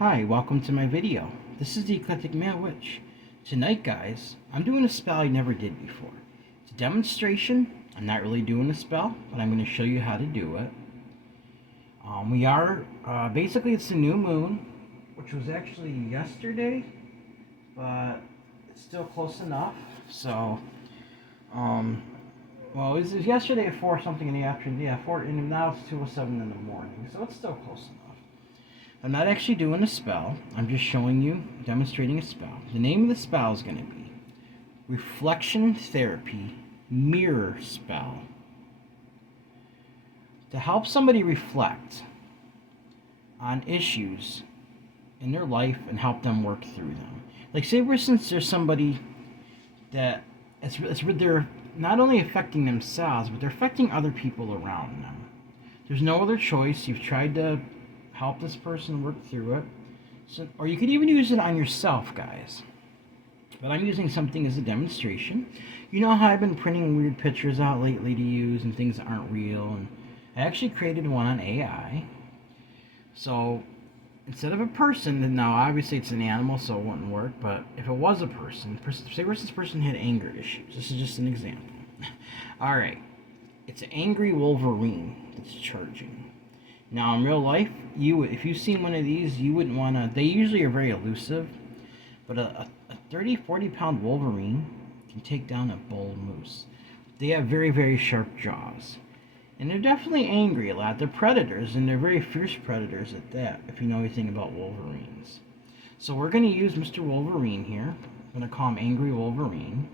Hi, welcome to my video. This is the Eclectic Male Witch. Tonight, guys, I'm doing a spell I never did before. It's a demonstration. I'm not really doing a spell, but I'm going to show you how to do it. Basically it's the new moon, which was actually yesterday, but it's still close enough. So, it was yesterday at 4 something in the afternoon. Yeah, 4, and now it's 2:07 in the morning, so it's still close enough. I'm not actually doing a spell. I'm just showing you, demonstrating a spell. The name of the spell is going to be Reflection Therapy Mirror Spell. To help somebody reflect on issues in their life and help them work through them. Like, say, for instance, there's somebody that they're not only affecting themselves, but they're affecting other people around them. There's no other choice. You've tried to help this person work through it. Or you could even use it on yourself, guys. But I'm using something as a demonstration. You know how I've been printing weird pictures out lately to use and things that aren't real. And I actually created one on AI. So instead of a person, and now obviously it's an animal, so it wouldn't work. But if it was a person, say this person had anger issues. This is just an example. All right. It's an angry Wolverine that's charging. Now, in real life, if you've seen one of these, you wouldn't want to. They usually are very elusive, but a 30, 40-pound Wolverine can take down a bull moose. They have very, very sharp jaws, and they're definitely angry a lot. They're predators, and they're very fierce predators at that, if you know anything about Wolverines. So we're going to use Mr. Wolverine here. I'm going to call him Angry Wolverine.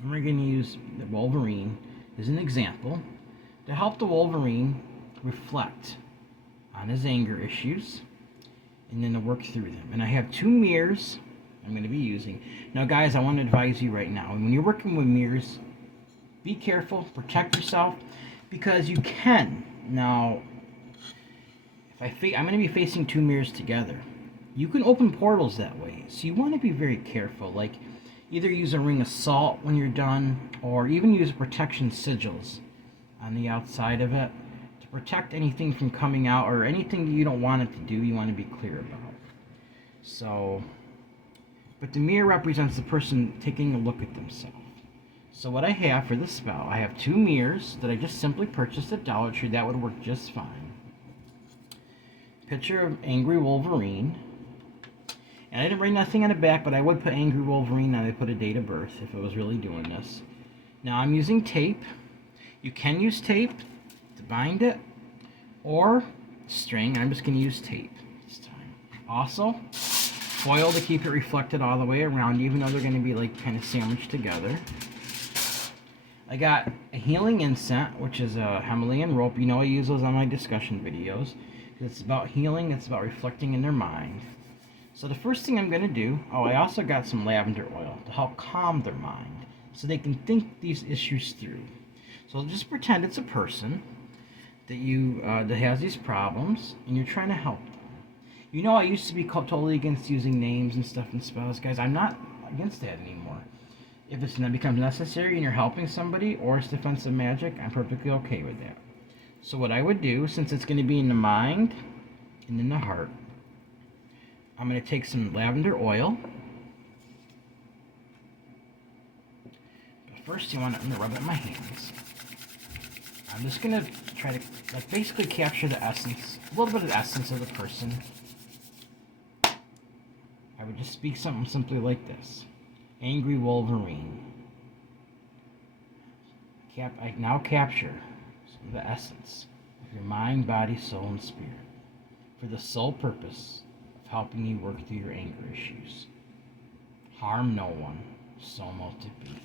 And we're going to use the Wolverine as an example to help the Wolverine reflect on his anger issues and then to work through them. And I have 2 mirrors I'm going to be using. Now, guys, I want to advise you right now, when you're working with mirrors, be careful, protect yourself, because you can. Now, I'm going to be facing 2 mirrors together. You can open portals that way, so you want to be very careful. Like, either use a ring of salt when you're done, or even use protection sigils on the outside of it. Protect anything from coming out, or anything you don't want it to do, you want to be clear about. So, but the mirror represents the person taking a look at themselves. So what I have for this spell, I have 2 mirrors that I just simply purchased at Dollar Tree. That would work just fine. Picture of Angry Wolverine. And I didn't write nothing on the back, but I would put Angry Wolverine, and I put a date of birth if I was really doing this. Now I'm using tape. You can use tape to bind it, or string. I'm just going to use tape this time. Also, foil to keep it reflected all the way around, even though they're going to be like kind of sandwiched together. I got a healing incense, which is a Himalayan rope. You know, I use those on my discussion videos. It's about healing, it's about reflecting in their mind. So the first thing I'm going to do, I also got some lavender oil to help calm their mind so they can think these issues through. So just pretend it's a person that has these problems, and you're trying to help them. You know, I used to be totally against using names and stuff in spells, guys. I'm not against that anymore. If it becomes necessary and you're helping somebody, or it's defensive magic, I'm perfectly okay with that. So what I would do, since it's going to be in the mind and in the heart, I'm going to take some lavender oil. But first, I'm going to rub it in my hands. I'm just going to try to basically capture the essence, a little bit of the essence of the person. I would just speak something simply like this. Angry Wolverine. I now capture some of the essence of your mind, body, soul, and spirit for the sole purpose of helping you work through your anger issues. Harm no one, so mote it be.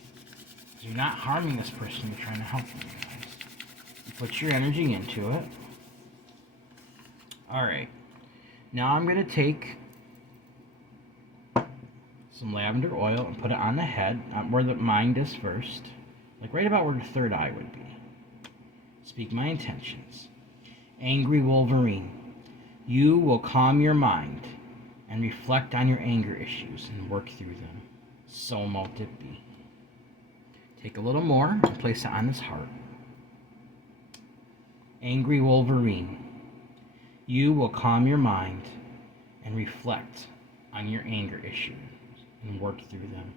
You're not harming this person, you're trying to help them, guys. Put your energy into it. Alright. Now I'm going to take some lavender oil and put it on the head, where the mind is first. Like right about where the third eye would be. Speak my intentions. Angry Wolverine, you will calm your mind and reflect on your anger issues and work through them. So mote it be. Take a little more and place it on his heart. Angry Wolverine, you will calm your mind and reflect on your anger issues and work through them.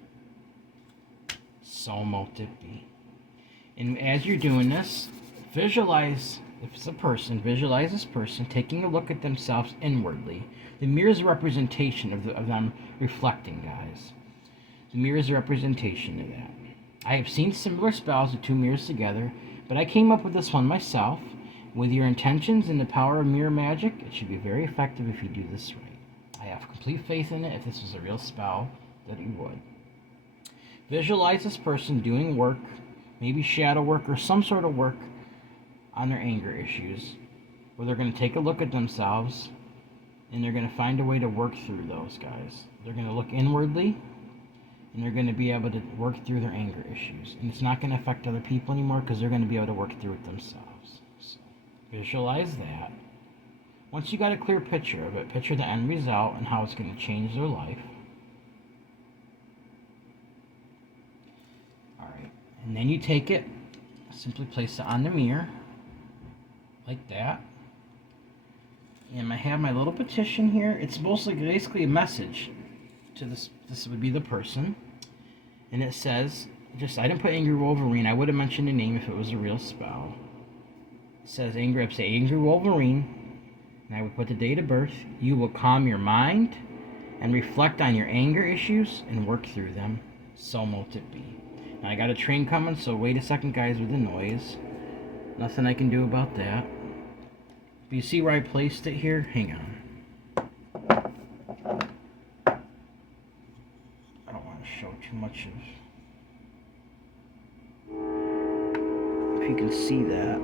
So mote it be. And as you're doing this, visualize, if it's a person, visualize this person taking a look at themselves inwardly. The mirror is a representation of them reflecting, guys. The mirror is a representation of that. I have seen similar spells with two mirrors together, but I came up with this one myself. With your intentions and the power of mirror magic, it should be very effective if you do this right. I have complete faith in it. If this was a real spell, that you would. Visualize this person doing work, maybe shadow work or some sort of work on their anger issues, where they're going to take a look at themselves and they're going to find a way to work through those, guys. They're going to look inwardly and they're going to be able to work through their anger issues. And it's not going to affect other people anymore because they're going to be able to work through it themselves. So visualize that. Once you got a clear picture of it, picture the end result and how it's going to change their life. Alright, and then you take it, simply place it on the mirror, like that. And I have my little petition here. It's mostly basically a message to this would be the person. And it says, I didn't put Angry Wolverine. I would have mentioned the name if it was a real spell. It says, I'd say Angry Wolverine. And I would put the date of birth. You will calm your mind and reflect on your anger issues and work through them. So mote it be. Now I got a train coming, so wait a second, guys, with the noise. Nothing I can do about that. But you see where I placed it here? Hang on. I don't want to show too much of... If you can see that.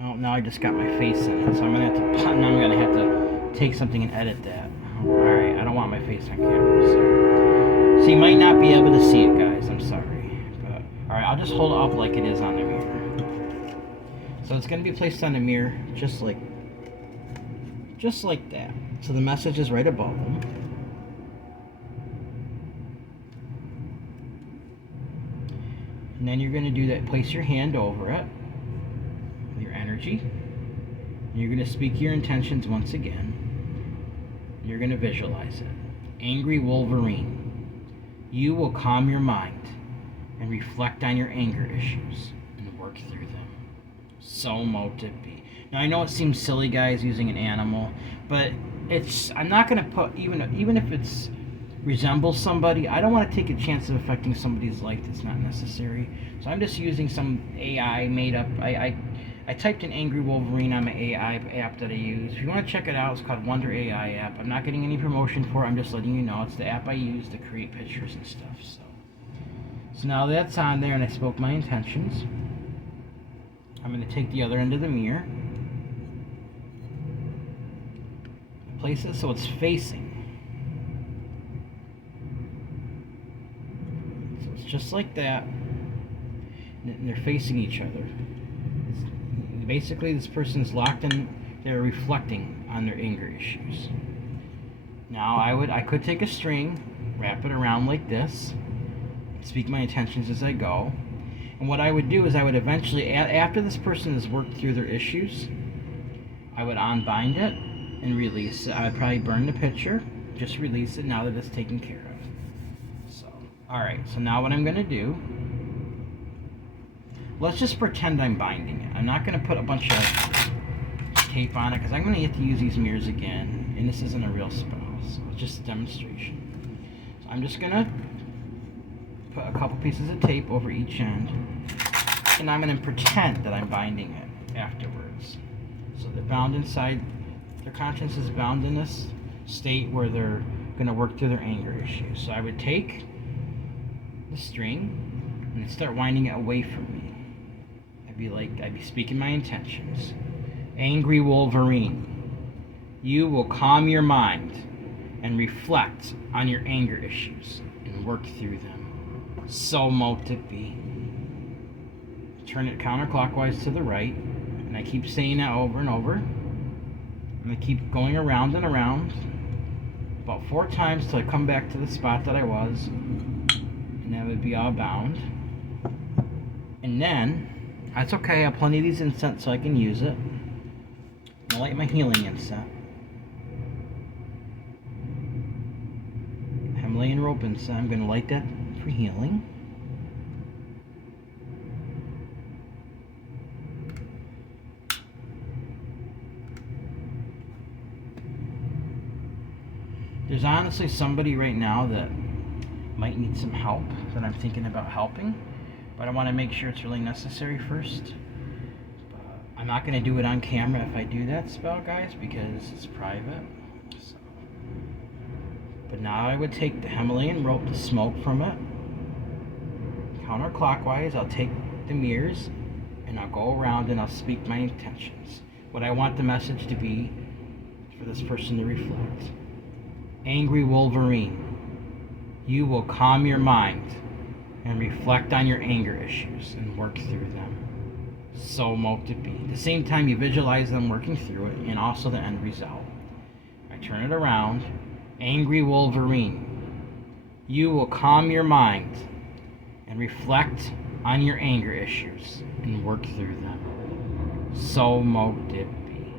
Oh, now I just got my face in it, so I'm gonna have to take something and edit that. Alright, I don't want my face on camera, so you might not be able to see it, guys. I'm sorry. But alright, I'll just hold it up like it is on the mirror. So it's gonna be placed on the mirror just like that. So the message is right above them. And then you're gonna do that, place your hand over it. Your energy. You're going to speak your intentions once again. You're going to visualize it. Angry Wolverine, you will calm your mind and reflect on your anger issues and work through them. So mote it be. Now I know it seems silly, guys, using an animal, but I'm not going to put, even if it's resembles somebody, I don't want to take a chance of affecting somebody's life that's not necessary. So I'm just using some AI made up. I typed in Angry Wolverine on my AI app that I use. If you want to check it out, it's called Wonder AI app. I'm not getting any promotion for it. I'm just letting you know it's the app I use to create pictures and stuff. So now that's on there and I spoke my intentions. I'm going to take the other end of the mirror. Place it so it's facing. So it's just like that. And they're facing each other. Basically, this person's locked in, they're reflecting on their anger issues. Now, I could take a string, wrap it around like this, speak my intentions as I go. And what I would do is I would eventually, after this person has worked through their issues, I would unbind it and release it. I would probably burn the picture, just release it now that it's taken care of. So, alright, so now what I'm going to do, let's just pretend I'm binding it. I'm not going to put a bunch of tape on it because I'm going to have to use these mirrors again. And this isn't a real spell, so it's just a demonstration. So I'm just going to put a couple pieces of tape over each end. And I'm going to pretend that I'm binding it afterwards. So they're bound inside, their conscience is bound in this state where they're going to work through their anger issues. So I would take the string and start winding it away from me. I'd be speaking my intentions. Angry Wolverine, you will calm your mind and reflect on your anger issues and work through them. So mote it be. Turn it counterclockwise to the right, and I keep saying that over and over. And I keep going around and around about 4 times till I come back to the spot that I was, and that would be all bound. And then, that's okay, I have plenty of these incense so I can use it. And gonna light my healing incense. Himalayan rope incense. I'm gonna light that for healing. There's honestly somebody right now that might need some help that I'm thinking about helping, but I want to make sure it's really necessary first. I'm not going to do it on camera if I do that spell, guys, because it's private. So. But now I would take the Himalayan rope, the smoke from it, counterclockwise. I'll take the mirrors and I'll go around and I'll speak my intentions. What I want the message to be for this person to reflect. Angry Wolverine, you will calm your mind and reflect on your anger issues and work through them. So mote it be. At the same time, you visualize them working through it and also the end result. I turn it around. Angry Wolverine, you will calm your mind and reflect on your anger issues and work through them. So mote it be.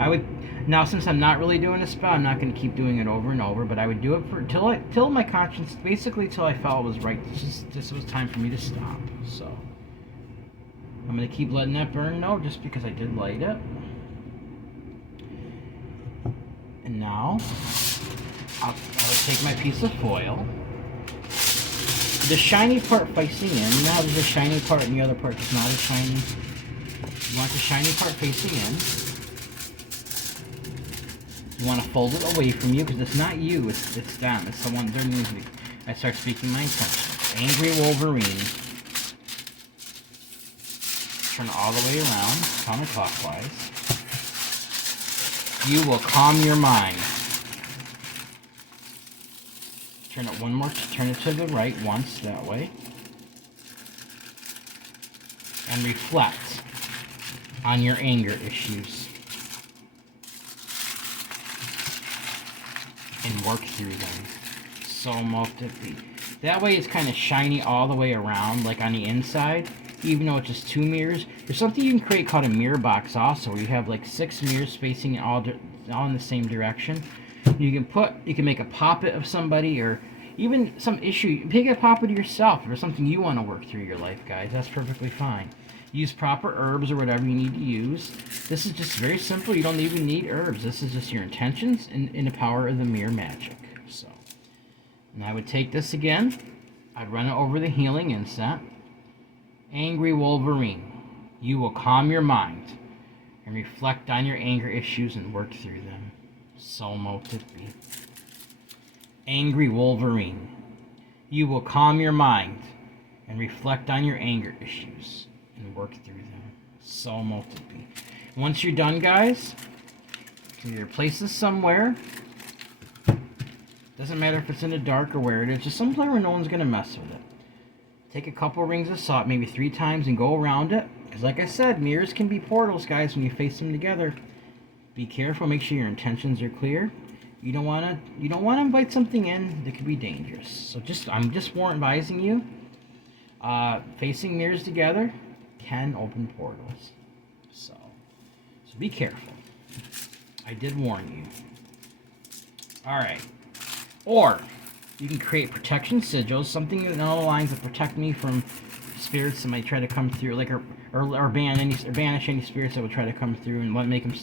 I would now, since I'm not really doing a spell, I'm not going to keep doing it over and over, but I would do it for till my conscience, basically till I felt it was right. This was time for me to stop. So I'm going to keep letting that burn now, just because I did light it. And now I would take my piece of foil. The shiny part facing in. You know how there's a shiny part and the other part is not as shiny? You want the shiny part facing in. You want to fold it away from you because it's not you, it's them. It's someone they're new. I start speaking my intentions. Angry Wolverine. Turn all the way around, counterclockwise. You will calm your mind. Turn it one more. Turn it to the right once that way, and reflect on your anger issues. And work through them. So mote it be. That way it's kind of shiny all the way around, like on the inside, even though it's just 2 mirrors. There's something you can create called a mirror box also, where you have like 6 mirrors facing all in the same direction. You can make a puppet of somebody, or even some issue. You can pick a puppet of yourself or something you want to work through your life, guys. That's perfectly fine. Use proper herbs or whatever you need to use. This is just very simple. You don't even need herbs. This is just your intentions and the power of the mirror magic. So, and I would take this again. I'd run it over the healing incense. Angry Wolverine, you will calm your mind and reflect on your anger issues and work through them. So mote it be. Angry Wolverine, you will calm your mind and reflect on your anger issues and work through them. So mote it be. Once you're done, guys, you can either place this somewhere. Doesn't matter if it's in the dark or where it is. Just somewhere where no one's going to mess with it. Take a couple rings of salt, maybe 3 times, and go around it. Because like I said, mirrors can be portals, guys, when you face them together. Be careful. Make sure your intentions are clear. You don't want to invite something in that could be dangerous. So I'm just advising you. Facing mirrors together can open portals. So be careful. I did warn you. Alright. Or you can create protection sigils, something along the lines of protect me from spirits that might try to come through, like or banish any spirits that would try to come through and make them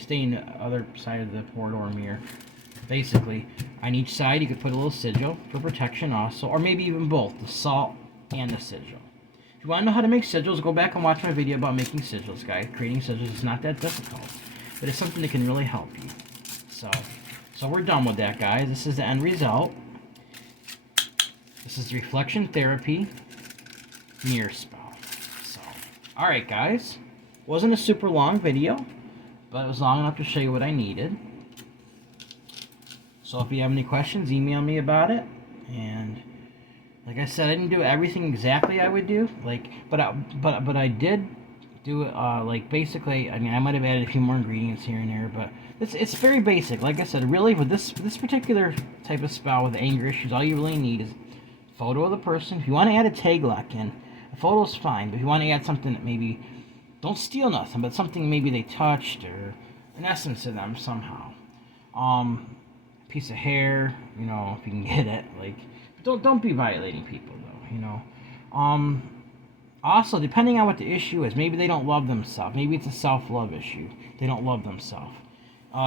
stay in the other side of the portal or mirror. Basically, on each side you could put a little sigil for protection also, or maybe even both, the salt and the sigil. If you want to know how to make sigils, go back and watch my video about making sigils, guys. Creating sigils is not that difficult, but it's something that can really help you. So we're done with that, guys. This is the end result. This is the reflection therapy mirror spell. So, alright, guys. Wasn't a super long video, but it was long enough to show you what I needed. So if you have any questions, email me about it. And like I said, I didn't do everything exactly I would do. But I did do it basically. I mean, I might have added a few more ingredients here and there, but it's very basic. Like I said, really with this particular type of spell with anger issues, all you really need is a photo of the person. If you want to add a tag lock in, a photo's fine. But if you want to add something that maybe don't steal nothing, but something maybe they touched or an essence to them somehow. Piece of hair, you know, if you can get it. Like, don't be violating people though, you know. Also, depending on what the issue is, maybe they don't love themselves. Maybe it's a self-love issue. They don't love themselves.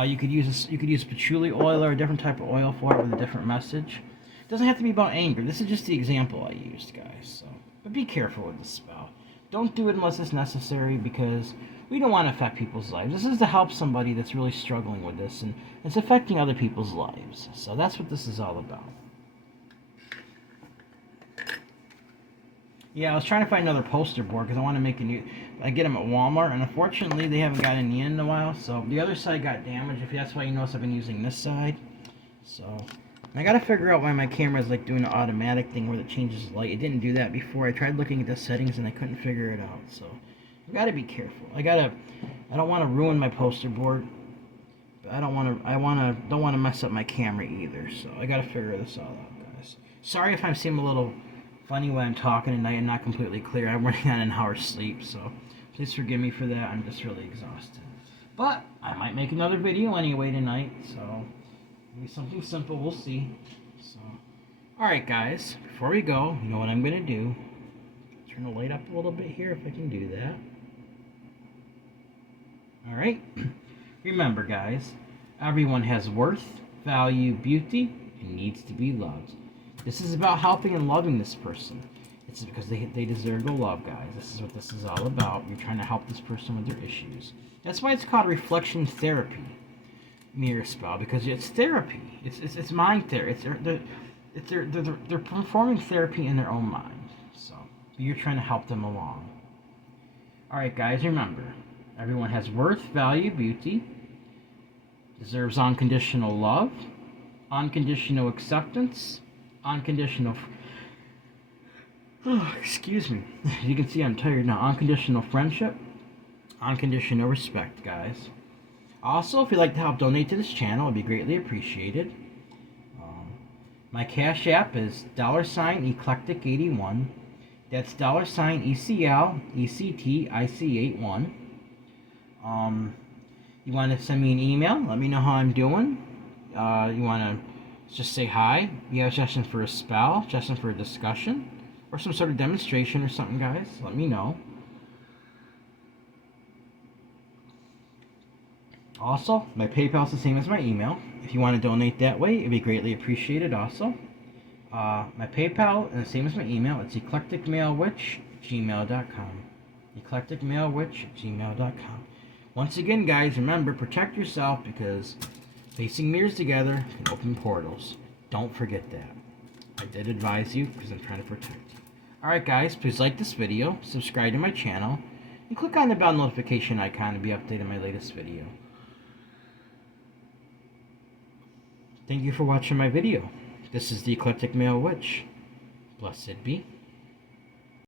You could use patchouli oil or a different type of oil for it with a different message. It doesn't have to be about anger. This is just the example I used, guys. So, but be careful with this spell. Don't do it unless it's necessary, because we don't want to affect people's lives. This is to help somebody that's really struggling with this, and it's affecting other people's lives. So that's what this is all about. Yeah, I was trying to find another poster board because I want to make a new. I get them at Walmart, and unfortunately they haven't got any in a while. So the other side got damaged. If that's why you notice I've been using this side. So I got to figure out why my camera is like doing an automatic thing where it changes light. It didn't do that before. I tried looking at the settings and I couldn't figure it out. So I got to be careful. I don't want to ruin my poster board, but don't want to mess up my camera either. So I got to figure this all out, guys. Sorry if I seem a little funny when I'm talking at night and not completely clear. I'm running on an hour's sleep, so please forgive me for that. I'm just really exhausted. But I might make another video anyway tonight, so maybe something simple. We'll see. So, alright guys, before we go, you know what I'm going to do. Turn the light up a little bit here if I can do that. Alright, remember guys, everyone has worth, value, beauty, and needs to be loved. This is about helping and loving this person. It's because they deserve the love, guys. This is what this is all about. You're trying to help this person with their issues. That's why it's called reflection therapy, mirror spell, because it's therapy. It's mind therapy. They're performing therapy in their own mind. So you're trying to help them along. All right, guys. Remember, everyone has worth, value, beauty, deserves unconditional love, unconditional acceptance, unconditional excuse me, you can see I'm tired now. Unconditional friendship, unconditional respect, guys. Also, if you'd like to help donate to this channel, it'd be greatly appreciated. My Cash App is $eclectic81. That's $ECLECTIC81. You want to send me an email, let me know how I'm doing. You want to just say hi. You have a suggestion for a spell, suggestion for a discussion, or some sort of demonstration or something, guys. Let me know. Also, my PayPal is the same as my email. If you want to donate that way, it'd be greatly appreciated also. My PayPal is the same as my email. It's eclecticmalewitch@gmail.com. eclecticmalewitch@gmail.com. Once again, guys, remember, protect yourself, because facing mirrors together can open portals. Don't forget that. I did advise you because I'm trying to protect you. Alright guys, please like this video, subscribe to my channel, and click on the bell notification icon to be updated on my latest video. Thank you for watching my video. This is the Eclectic Male Witch. Blessed be.